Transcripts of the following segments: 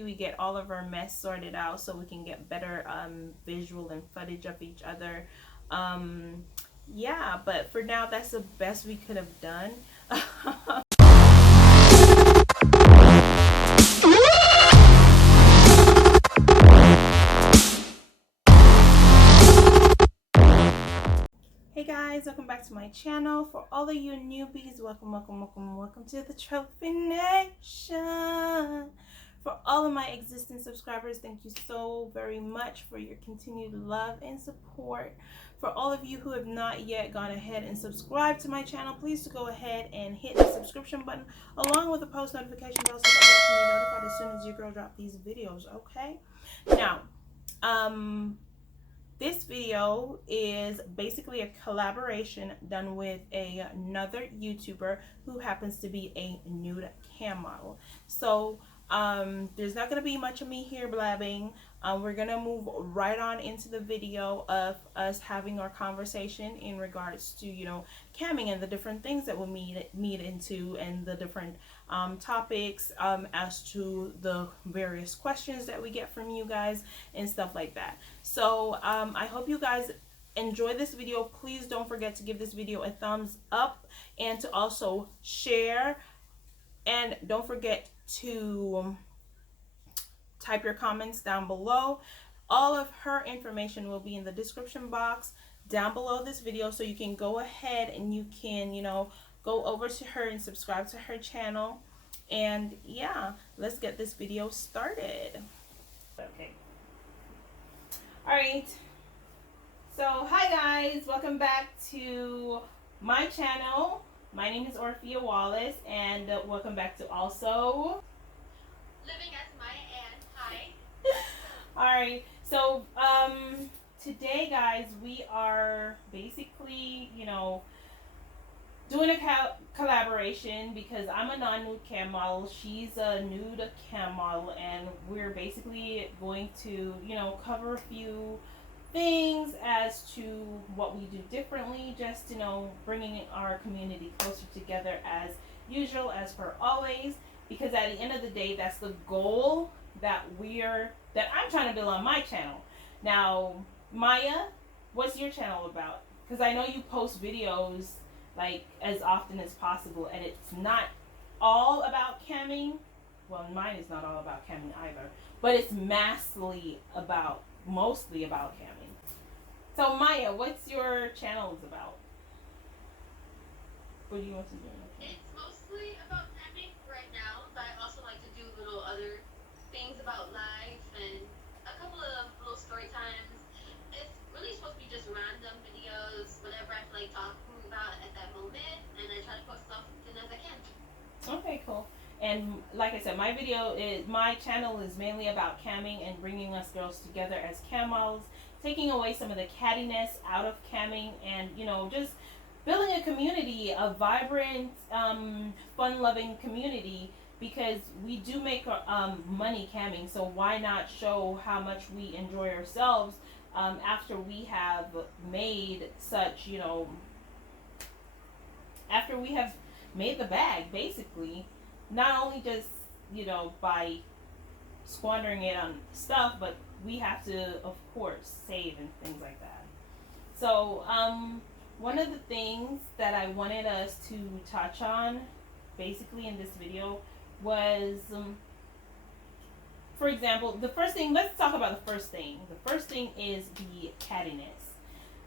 eventually we get all of our mess sorted out so we can get better visual and footage of each other. Yeah, but for now, that's the best we could have done. Hey guys, welcome back to my channel. For all of you newbies, welcome to the Trophy Nation. For all of my existing subscribers, thank you so very much for your continued love and support. For all of you who have not yet gone ahead and subscribed to my channel, please go ahead and hit the subscription button along with the post notification bell so that you can be notified as soon as your girl drop these videos, okay? Now, this video is basically a collaboration done with another YouTuber who happens to be a nude cam model. So there's not going to be much of me here blabbing. We're going to move right on into the video of us having our conversation in regards to, you know, camming and the different things that we'll meet into, and the different topics as to the various questions that we get from you guys and stuff like that. So I hope you guys enjoy this video. Please don't forget to give this video a thumbs up and to also share, and don't forget to type your comments down below. All of her information will be in the description box down below this video, so you can go ahead and you can, you know, go over to her and subscribe to her channel. And yeah, let's get this video started. Okay. All right. So hi guys, welcome back to my channel. My name is Orffea Wallace, and welcome back to also Living as Myaann. Hi. All right. So today guys, we are basically, you know, doing a collaboration because I'm a non-nude cam model. She's a nude cam model, and we're basically going to, you know, cover a few things as to what we do differently, just, you know, bringing our community closer together as usual, as per always, because at the end of the day, that's the goal that I'm trying to build on my channel. Now, Maya, what's your channel about? Because I know you post videos like as often as possible, and it's not all about camming. Well, mine is not all about camming either, but it's mostly about camming. So Maya, what's your channel about? What do you want to do? It's mostly about camping right now, but I also like to do little other things about life and a couple of little story times. It's really supposed to be just random videos, whatever I feel like talking about at that moment, and I try to post as often as I can. Okay, cool. And like I said, my channel is mainly about camming and bringing us girls together as cam models, taking away some of the cattiness out of camming, and, you know, just building a community, a vibrant, fun-loving community, because we do make money camming. So why not show how much we enjoy ourselves after we have made such, you know, after we have made the bag, basically. Not only just, you know, by squandering it on stuff, but we have to, of course, save and things like that. So one of the things that I wanted us to touch on basically in this video was, for example, the first thing, let's talk about the first thing. The first thing is the cattiness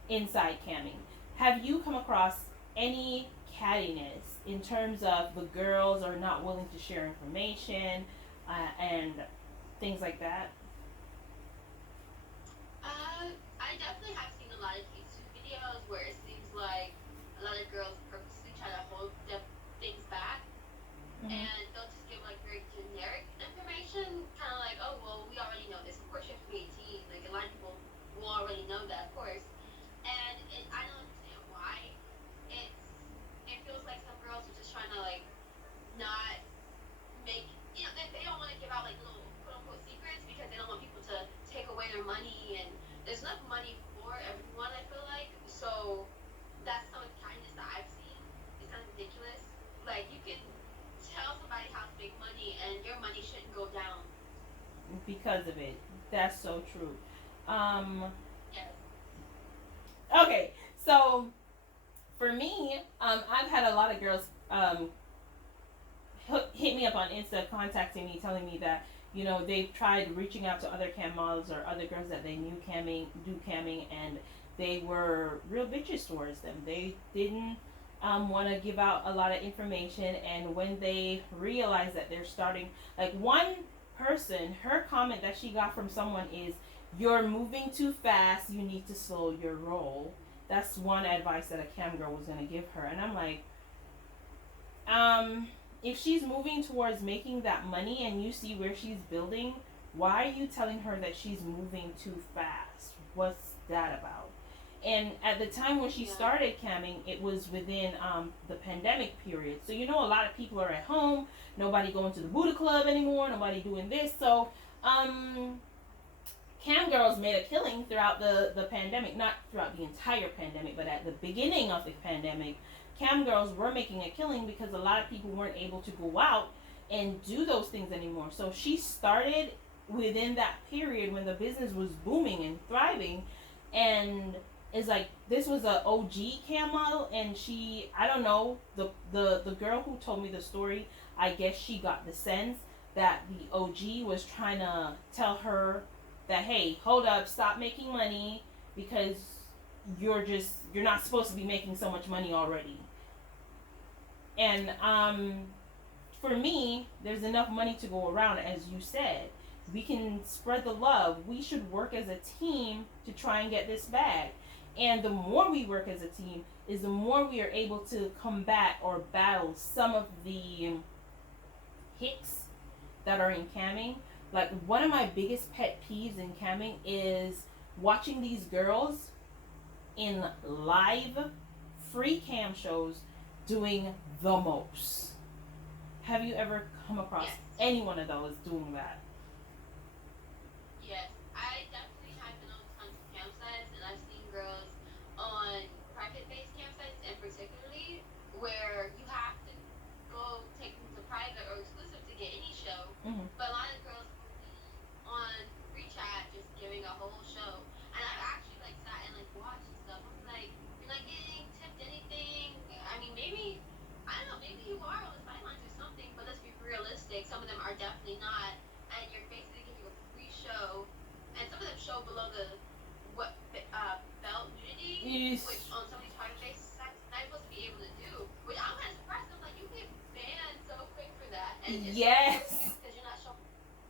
inside camming. Have you come across any cattiness in terms of the girls are not willing to share information and things like that? I definitely have seen a lot of YouTube videos where it seems like a lot of girls purposely try to hold things back, and they'll just give like very generic information, kind of like, oh well, we already know this. Of course, you have to be 18. Like, a lot of people will already know that, of course. And I don't understand why. It feels like some girls are just trying to like not make, you know, they don't want to give out like little quote unquote secrets because they don't want people to take away their money, and there's enough money for everyone, I feel like. So that's some of the kindness that I've seen. It sounds ridiculous. Like, you can tell somebody how to make money and your money shouldn't go down because of it. That's so true. Um, Yes. okay, so for me, I've had a lot of girls hit me up on Insta, contacting me, telling me that they've tried reaching out to other cam models or other girls that they knew do camming, and they were real bitches towards them. They didn't want to give out a lot of information, and when they realize that they're starting, like one person, her comment that she got from someone is, "You're moving too fast. You need to slow your roll." That's one advice that a cam girl was gonna give her, and I'm like, um, if she's moving towards making that money and you see where she's building, why are you telling her that she's moving too fast? What's that about? And at the time when she Yeah. started camming, it was within the pandemic period. So a lot of people are at home. Nobody going to the Buddha Club anymore. Nobody doing this. So um, cam girls made a killing throughout the pandemic. Not throughout the entire pandemic, but at the beginning of the pandemic, cam girls were making a killing because a lot of people weren't able to go out and do those things anymore. So she started within that period when the business was booming and thriving, and it's like this was a OG cam model, and I don't know, the girl who told me the story, I guess she got the sense that the OG was trying to tell her that, hey, hold up, stop making money because you're not supposed to be making so much money already. And for me, there's enough money to go around, as you said. We can spread the love. We should work as a team to try and get this bag. And the more we work as a team, is the more we are able to combat or battle some of the hicks that are in camming. Like, one of my biggest pet peeves in camming is watching these girls in live free cam shows doing the most. Have you ever come across Yes. any one of those doing that? Yes. I definitely have been on tons of campsites, and I've seen girls on private-based campsites, and particularly where you have to go take them to private or exclusive to get any show. Mm-hmm. But a lot of girls will be on free chat just giving a whole show, and I've actually like sat and like watched and stuff. I'm like, you're not getting tipped anything. I mean, maybe I don't know. Maybe you are on the sidelines or something, but let's be realistic. Some of them are definitely not, and you're basically getting a free show, and some of them show below the what belt nudity, which Yes. on some of these private-based sites not supposed to be able to do. Which I'm kind of surprised. I'm like, you get banned so quick for that, and it's so quick Yes. because you're not showing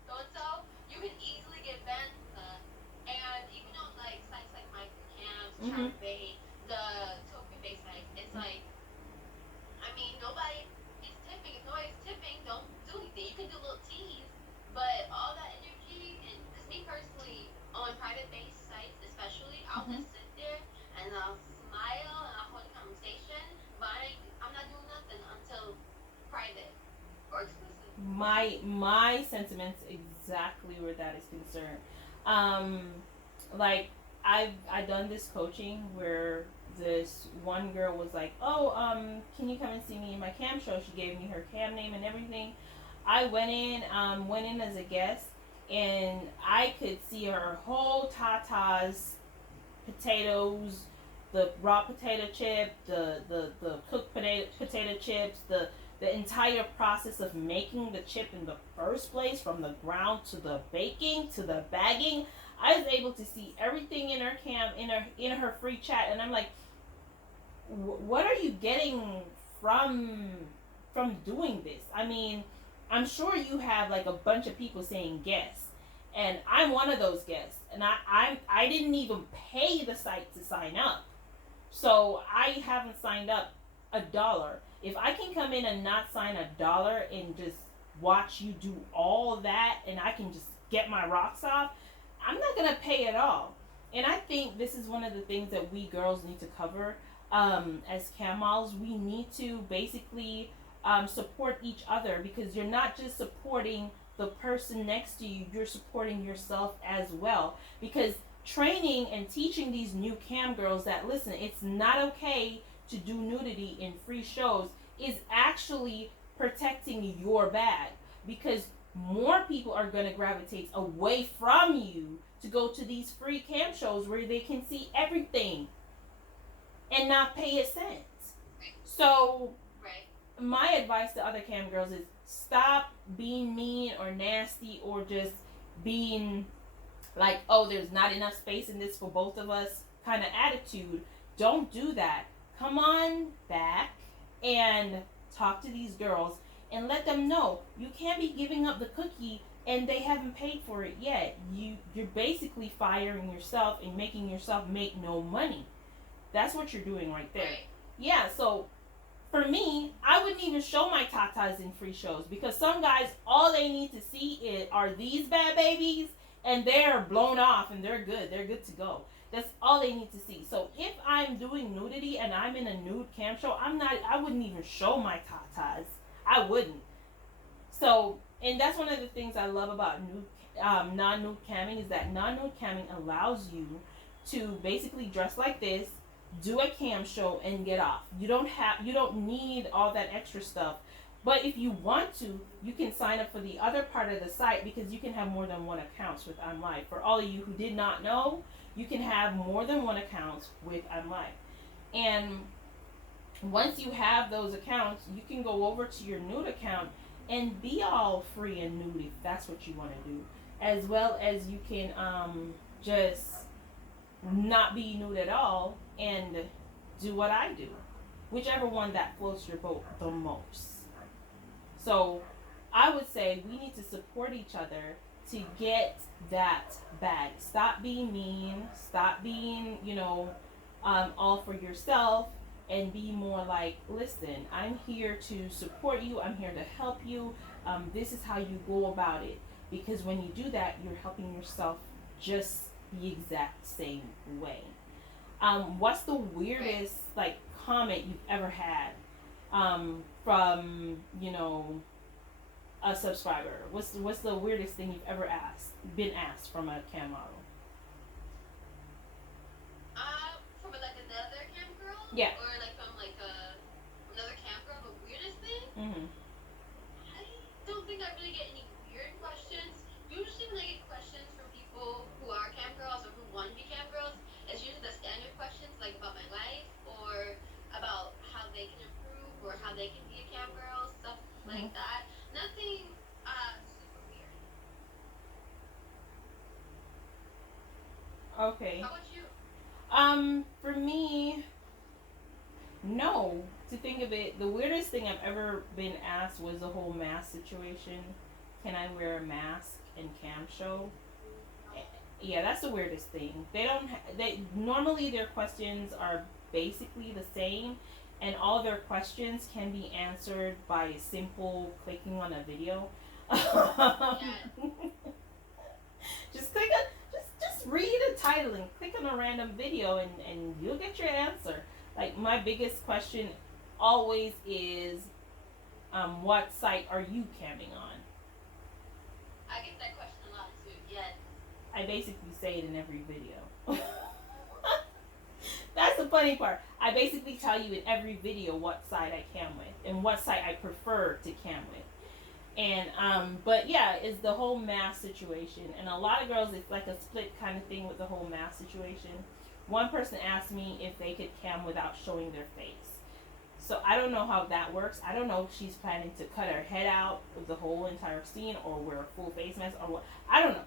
so and so. You can easily get banned from that. And even on like sites like microcams, Mm-hmm. Chatterbait, the token-based sites, it's like, I mean, nobody is tipping. If nobody's tipping, don't do anything. You can do little tease, but all that energy, and because me personally, on private-based sites especially, I'll Mm-hmm. just sit there and I'll smile and I'll hold a conversation, but I'm not doing nothing until private or exclusive. My sentiments exactly where that is concerned. Um, like I done this coaching where this one girl was like, "Oh, can you come and see me in my cam show?" She gave me her cam name and everything. I went in as a guest, and I could see her whole tatas, potatoes, the raw potato chip, the cooked potato chips, the entire process of making the chip in the first place, from the ground to the baking to the bagging. I was able to see everything in her cam, in her free chat, and I'm like, what are you getting from doing this? I mean, I'm sure you have like a bunch of people saying guests, and I'm one of those guests, and I didn't even pay the site to sign up, so I haven't signed up $1. If I can come in and not sign $1 and just watch you do all that, and I can just get my rocks off, I'm not gonna pay at all. And I think this is one of the things that we girls need to cover, as cam models. We need to basically support each other, because you're not just supporting the person next to you, you're supporting yourself as well. Because training and teaching these new cam girls that, listen, it's not okay to do nudity in free shows, is actually protecting your bag. Because more people are going to gravitate away from you to go to these free cam shows where they can see everything and not pay a cent. So Right. my advice to other cam girls is stop being mean or nasty or just being like, oh, there's not enough space in this for both of us kind of attitude. Don't do that. Come on back and talk to these girls and let them know you can't be giving up the cookie and they haven't paid for it yet. You're basically firing yourself and making yourself make no money. That's what you're doing right there. Right. Yeah, so for me, I wouldn't even show my tatas in free shows because some guys, all they need to see are these bad babies, and they're blown off and they're good. They're good to go. That's all they need to see. So if I'm doing nudity and I'm in a nude cam show, I'm not. I wouldn't even show my tatas. I wouldn't. So, and that's one of the things I love about nude, non-nude camming is that non-nude camming allows you to basically dress like this, do a cam show, and get off. You don't need all that extra stuff. But if you want to, you can sign up for the other part of the site because you can have more than one accounts with OnLive. For all of you who did not know, you can have more than one accounts with OnLive. And once you have those accounts, you can go over to your nude account and be all free and nude if that's what you want to do. As well as you can just not be nude at all and do what I do. Whichever one that floats your boat the most. So I would say we need to support each other to get that bag. Stop being mean. Stop being, all for yourself and be more like, listen, I'm here to support you. I'm here to help you. This is how you go about it. Because when you do that, you're helping yourself just the exact same way. What's the weirdest like comment you've ever had from a subscriber? What's the weirdest thing you've ever been asked from a cam model? From like another cam girl? Yeah. Or like from like another cam girl, the weirdest thing? Mm-hmm. I don't think I really get any weird questions. Usually when I get questions from people who are cam girls or who want to be cam girls, it's usually the standard questions like about my life or about how they can improve or how they can be a cam girl, stuff Mm-hmm. like that. Nothing super weird. Okay. How about you? For me, no. To think of it, the weirdest thing I've ever been asked was the whole mask situation. Can I wear a mask in cam show? Yeah, that's the weirdest thing. They don't. They normally their questions are basically the same, and all their questions can be answered by a simple clicking on a video. Yeah. Just click on, just read the title and click on a random video, and you'll get your answer. Like my biggest question always is, what site are you camming on? I get that question a lot too. Yes. I basically say it in every video. That's the funny part. I basically tell you in every video what site I cam with and what site I prefer to cam with. And but yeah, it's the whole mask situation. And a lot of girls, it's like a split kind of thing with the whole mask situation. One person asked me if they could cam without showing their face. So I don't know how that works. I don't know if she's planning to cut her head out of the whole entire scene or wear a full face mask or what. I don't know.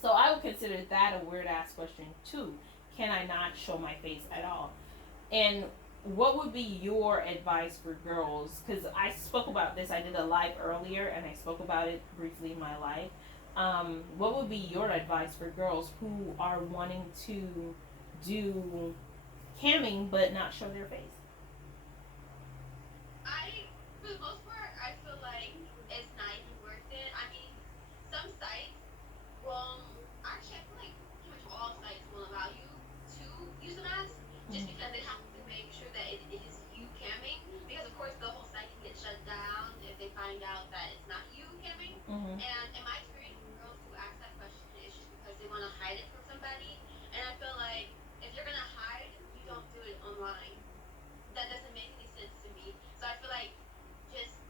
So I would consider that a weird ass question too. Can I not show my face at all? And what would be your advice for girls? Because I spoke about this. I did a live earlier and I spoke about it briefly in my life. What would be your advice for girls who are wanting to do camming but not show their face? For the most part, I feel like it's not even worth it. I mean, some sites will actually, I feel like pretty much all sites will allow you to use a mask just because they have to make sure that it is you camming. Because of course the whole site can get shut down if they find out that it's not you camming. Mm-hmm. And in my experience, girls who ask that question, it's just because they want to hide it from somebody. And I feel like if you're gonna hide, you don't do it online. That doesn't make any sense to me. So I feel like just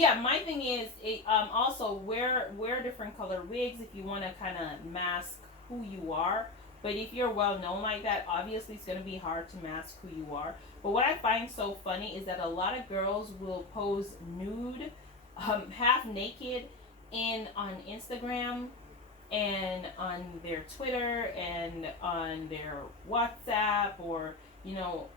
yeah, my thing is also wear different color wigs if you want to kind of mask who you are. But if you're well known like that, obviously it's gonna be hard to mask who you are. But what I find so funny is that a lot of girls will pose nude, half naked, in on Instagram and on their Twitter and on their WhatsApp or you know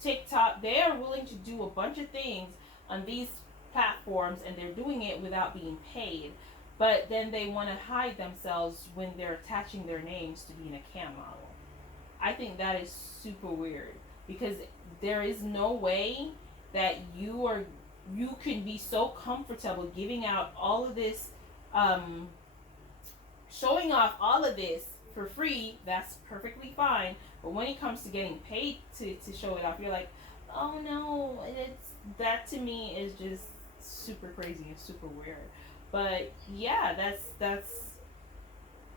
TikTok. They are willing to do a bunch of things on these platforms and they're doing it without being paid. But then they want to hide themselves when they're attaching their names to being a cam model. I think that is super weird because there is no way that you can be so comfortable giving out all of this um, showing off all of this for free. That's perfectly fine, but when it comes to getting paid to show it off, you're like, oh no, it's that to me is just super crazy and super weird. But yeah,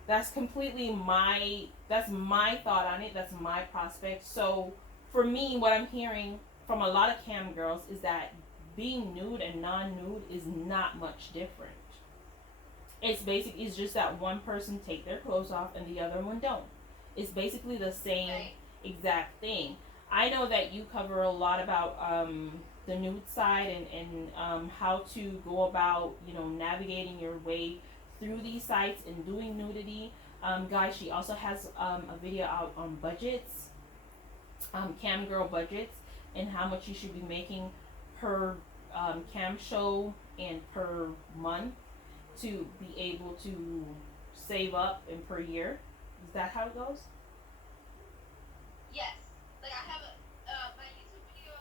that's completely that's my thought on it. That's my prospect. So for me, what I'm hearing from a lot of cam girls is that being nude and non-nude is not much different. It's just that one person take their clothes off and the other one don't. It's basically the same Right. exact thing. I know that you cover a lot about the nude side and how to go about navigating your way through these sites and doing nudity. Guys, she also has a video out on budgets, cam girl budgets, and how much you should be making per cam show and per month to be able to save up in per year. Is that how it goes? Yes. Like I have a my YouTube video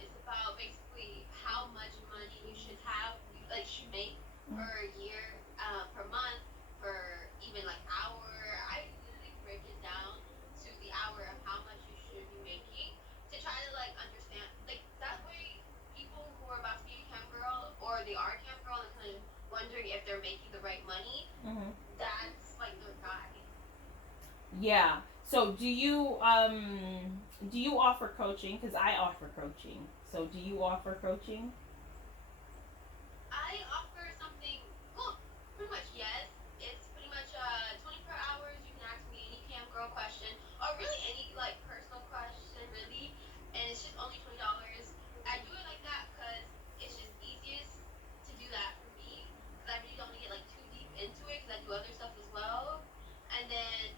is about basically how much money you should have like should make Mm-hmm. per year, per month, per even like hour. I literally break it down to the hour of how much you should be making to try to like understand like that way people who are about to be a cam girl or they are a cam girl and kind of wondering if they're making the right money, Mm-hmm. that's like their guide. Yeah. So do you offer coaching? Because I offer coaching. So do you offer coaching? I offer something. Well, pretty much yes. It's pretty much 24 hours. You can ask me any cam girl question or really any like personal question, really. And it's just only $20. I do it like that because it's just easiest to do that for me because I really don't want to get like too deep into it because I do other stuff as well. And then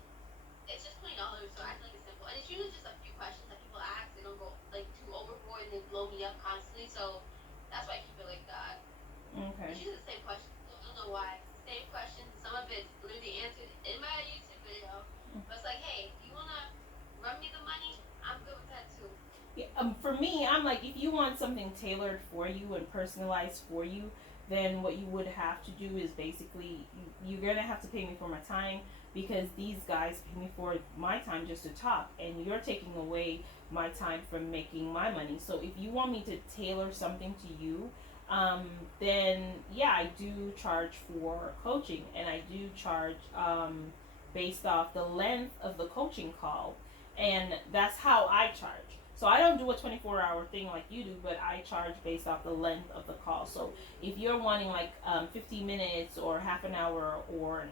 it's just $20, so I feel like it's simple. And it's usually just a few questions that people ask. They don't go like too overboard and they blow me up constantly. So that's why I keep it like that. Okay. It's usually the same questions. I don't know why. Same questions. Some of it's literally answered in my YouTube video. But it's like, hey, if you wanna run me the money, I'm good with that too. Yeah, for me, I'm like, if you want something tailored for you and personalized for you, then what you would have to do is basically you're gonna have to pay me for my time because these guys pay me for my time just to talk, and you're taking away my time from making my money. So if you want me to tailor something to you, then yeah, I do charge for coaching, and I do charge based off the length of the coaching call, and that's how I charge. So I don't do a 24-hour thing like you do, but I charge based off the length of the call. So if you're wanting like 15 minutes or half an hour or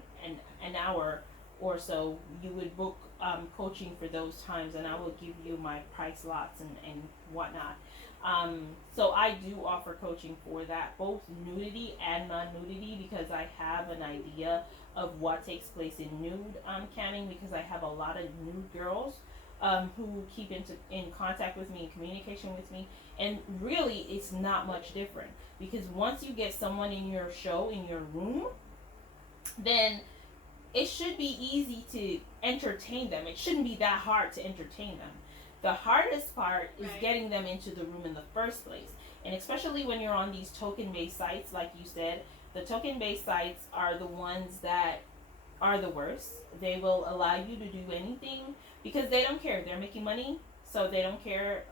an hour or so, you would book coaching for those times, and I will give you my price lots and whatnot. So I do offer coaching for that, both nudity and non-nudity, because I have an idea of what takes place in nude canning, because I have a lot of nude girls who keep in contact with me, in communication with me, and really it's not much different because once you get someone in your show in your room, then it should be easy to entertain them. It shouldn't be that hard to entertain them. The hardest part is Right. getting them into the room in the first place. And especially when you're on these token based sites, like you said, the token based sites are the ones that are the worst. They will allow you to do anything because they don't care. They're making money, so they don't care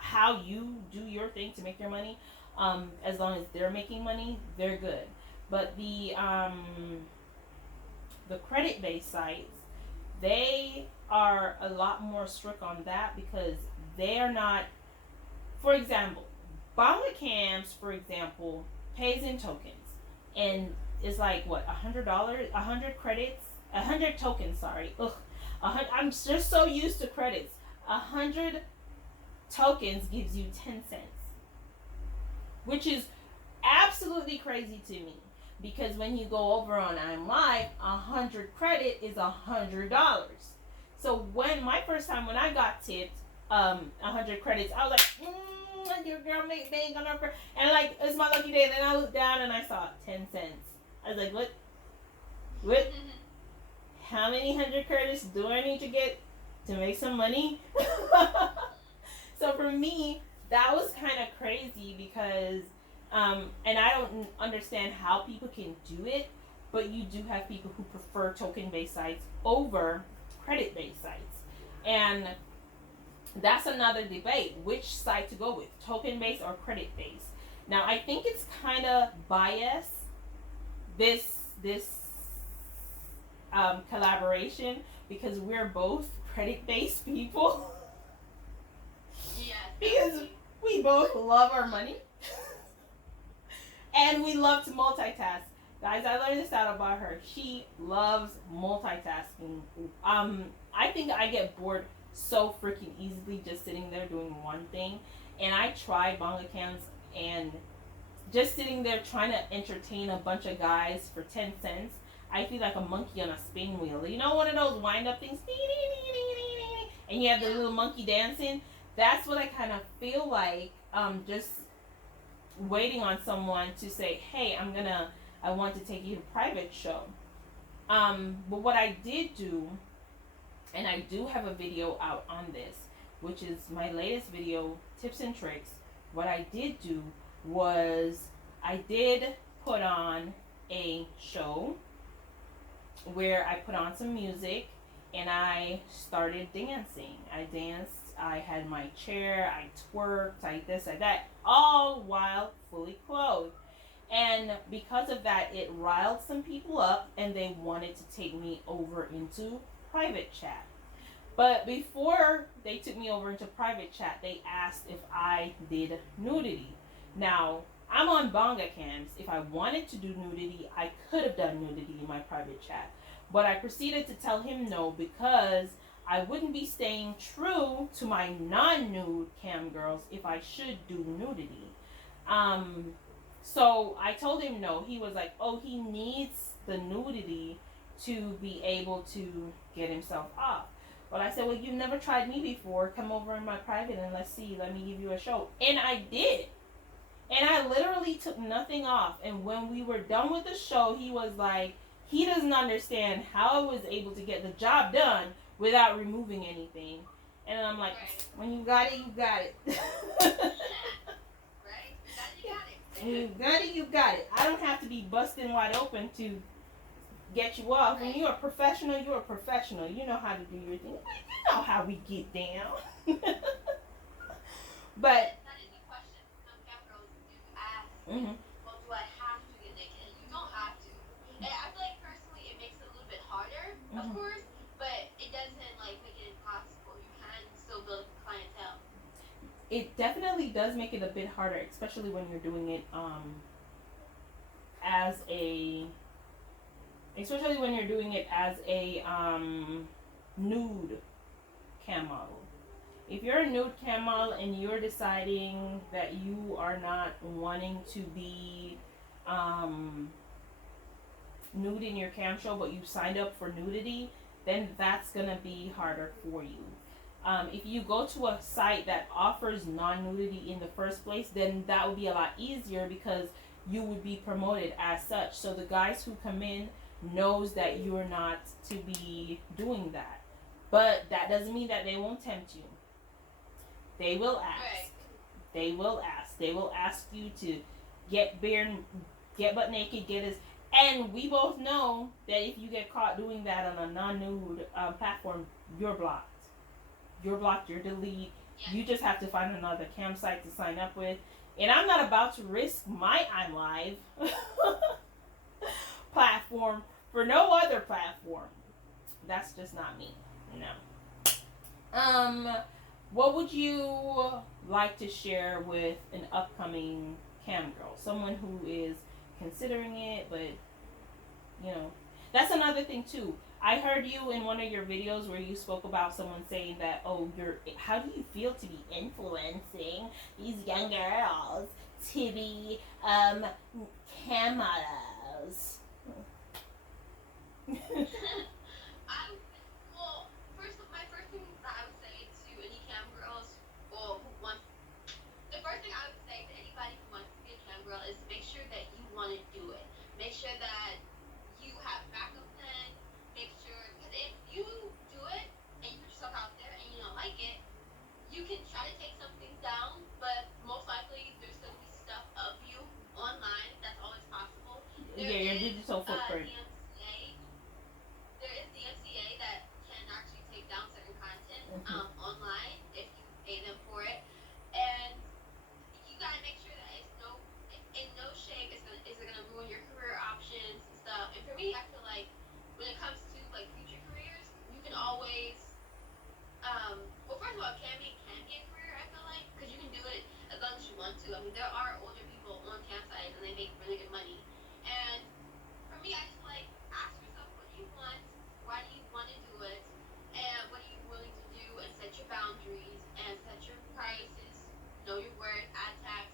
how you do your thing to make your money. As long as they're making money, they're good. But the credit based sites, they are a lot more strict on that because they are not. For example, Banga cams, for example, pays in tokens, and it's like what, $100, 100 credits, 100 tokens. Sorry, ugh, I'm just so used to credits. 100 tokens gives you 10 cents, which is absolutely crazy to me. Because when you go over on I'm Live, 100 credit is $100. So when my first time when I got tipped 100 credits, I was like, your girl made bank on her, and like it's my lucky day. Then I looked down and I saw 10 cents. I was like, what? What? How many 100 credits do I need to get to make some money? So for me, that was kind of crazy because, and I don't understand how people can do it, but you do have people who prefer token-based sites over credit-based sites, and that's another debate: which site to go with, token-based or credit-based. Now, I think it's kind of biased, this collaboration, because we're both credit-based people. Yes, Because definitely. we both love our money and we love to multitask. Guys, I learned this out about her. She loves multitasking. I think I get bored so freaking easily just sitting there doing one thing. And I try Bonga cams, and just sitting there trying to entertain a bunch of guys for 10 cents, I feel like a monkey on a spin wheel. You know, one of those wind up things? And you have the Yeah. little monkey dancing. That's what I kind of feel like. Just waiting on someone to say, hey, I want to take you to a private show. But what I did do, and I do have a video out on this, which is my latest video, tips and tricks. What I did do was I did put on a show where I put on some music and I started dancing. I danced, I had my chair, I twerked, I this, I that, all while fully clothed. And because of that, it riled some people up and they wanted to take me over into private chat. But before they took me over into private chat, they asked if I did nudity. Now, I'm on Bonga cams. If I wanted to do nudity, I could have done nudity in my private chat. But I proceeded to tell him no because I wouldn't be staying true to my non-nude cam girls if I should do nudity. Um, so I told him no. He was like, oh, he needs the nudity to be able to get himself off. But I said, well, you've never tried me before. Come over in my private and let's see. Let me give you a show. And I did. And I literally took nothing off. And when we were done with the show, he was like, he doesn't understand how I was able to get the job done without removing anything. And I'm like, Right. when you got it, you got it. Right? You got it. When you got it, you got it. I don't have to be busting wide open to get you off. When Right. you're a professional, you're a professional. You know how to do your thing. You know how we get down. But That is a question some cam girls do ask. mhm, Well, do I have to get naked? And you don't have to. And I feel like personally it makes it a little bit harder, of mhm. course, but it doesn't like make it impossible. You can still build a clientele. It definitely does make it a bit harder, especially when you're doing it as a, especially when you're doing it as a nude cam model. If you're a nude cam model and you're deciding that you are not wanting to be nude in your cam show, but you signed up for nudity, then that's gonna be harder for you. If you go to a site that offers non-nudity in the first place, then that would be a lot easier because you would be promoted as such. So the guys who come in knows that you're not to be doing that. But that doesn't mean that they won't tempt you. They will ask. Right. They will ask. They will ask you to get bare, get butt naked, get his. And we both know that if you get caught doing that on a non-nude platform, you're blocked. You're blocked. You're deleted. Yes. You just have to find another campsite to sign up with. And I'm not about to risk my I'm Live platform for no other platform. That's just not me. No. what would you like to share with an upcoming cam girl, someone who is considering it, but you know, that's another thing too. I heard you in one of your videos where you spoke about someone saying that, oh, you're, how do you feel to be influencing these young girls to be cam models? I well, my first thing that I would say to any cam girls or who wants the first thing I would say to anybody who wants to be a cam girl is make sure that you want to do it. Make sure that you have backup plans. Make sure, because if you do it and you put yourself out there and you don't like it, you can try to take some things down, but most likely there's going to be stuff of you online. That's always possible. There Yeah, your is digital footprint. DMCA. There is DMCA that can actually take down certain content Mm-hmm. online if you pay them for it, and you gotta make sure that it's in no shape is it gonna ruin your career options and stuff. And for me, I feel like when it comes to like future careers, you can always well, first of all, can be a career. I feel like because you can do it as long as you want to. I mean, there are older people on campsites and they make really good money. And for me, I just like ask yourself what do you want, why do you want to do it, and what are you willing to do, and set your boundaries and set your prices, know your worth, add tax,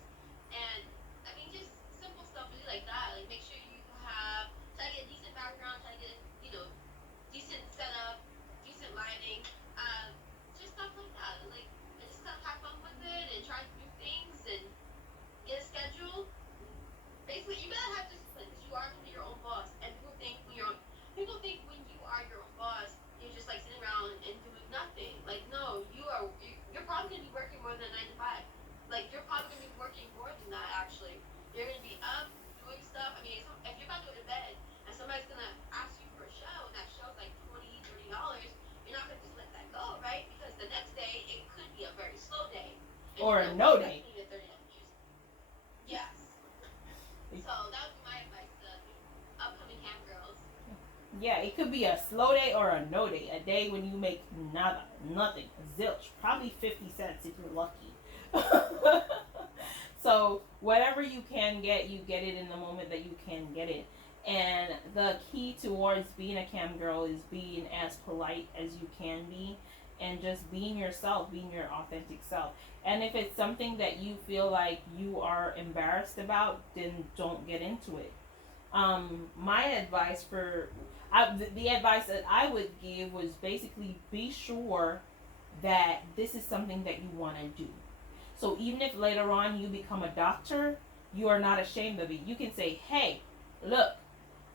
and I mean just simple stuff really like that. Like make sure you have try to get a decent background, try to get decent setup, decent lighting, just stuff like that. Like and just kind of have fun with it and try new things and get a schedule. Basically you gotta have discipline because you are gonna be your own boss. And people think when you are your own boss, you're just like sitting around and doing nothing. Like no, you're probably gonna be working more than 9 to 5. Like you're probably gonna be working more than that actually. You're gonna be up doing stuff. I mean, if you're about to go to bed and somebody's gonna ask you for a show and that show's like $20, $30, you're not gonna just let that go, right? Because the next day it could be a very slow day, and you Or a don't no want that date. $20 to $30. Yes. So that would be my advice to upcoming cam girls. Yeah, it could be a slow day or a no day. A day when you make nada, nothing, zilch, probably 50 cents if you're lucky. So whatever you can get, you get it in the moment that you can get it. And the key towards being a cam girl is being as polite as you can be and just being yourself, being your authentic self. And if it's something that you feel like you are embarrassed about, then don't get into it. My advice the advice that I would give was basically be sure that this is something that you want to do. So even if later on you become a doctor, you are not ashamed of it. You can say, hey, look,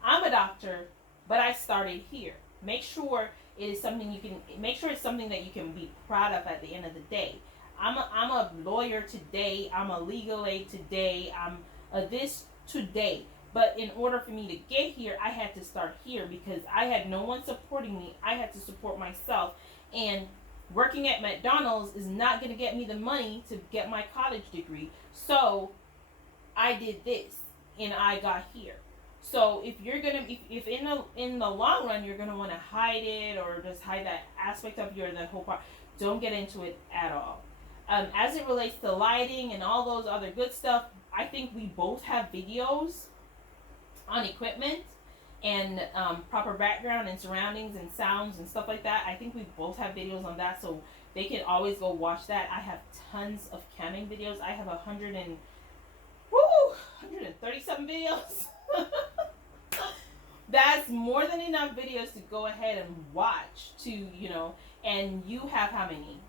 I'm a doctor, but I started here. Make sure it is something you can make sure it's something that you can be proud of at the end of the day. I'm a lawyer today. I'm a legal aid today. I'm a this today. But in order for me to get here, I had to start here because I had no one supporting me. I had to support myself. And working at McDonald's is not going to get me the money to get my college degree. So I did this and I got here. So if you're gonna, if in the long run you're gonna want to hide it or just hide that aspect of your the whole part, don't get into it at all. As it relates to lighting and all those other good stuff, I think we both have videos on equipment and proper background and surroundings and sounds and stuff like that. I think we both have videos on that, so they can always go watch that. I have tons of camming videos. I have 137 videos. That's more than enough videos to go ahead and watch to, and you have how many?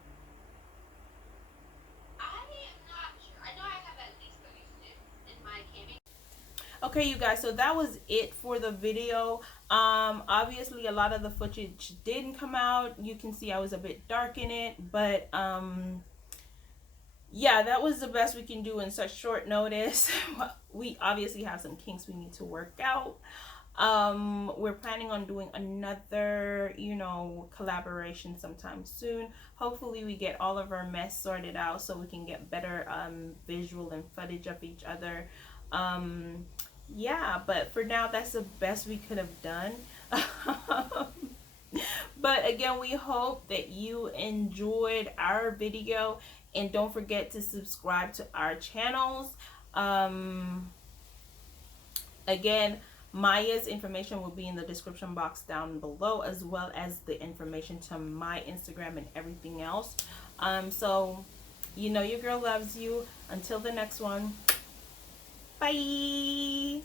I am not sure. I know I have at least 36 in my camming. Okay, you guys, so that was it for the video. Obviously a lot of the footage didn't come out. You can see I was a bit dark in it, but yeah, that was the best we can do in such short notice. We obviously have some kinks we need to work out. We're planning on doing another, collaboration sometime soon. Hopefully we get all of our mess sorted out so we can get better visual and footage of each other. Yeah, but for now that's the best we could have done. But again, we hope that you enjoyed our video, and don't forget to subscribe to our channels. Um, Again, Maya's information will be in the description box down below, as well as the information to my Instagram and everything else. So you know your girl loves you. Until the next one, bye.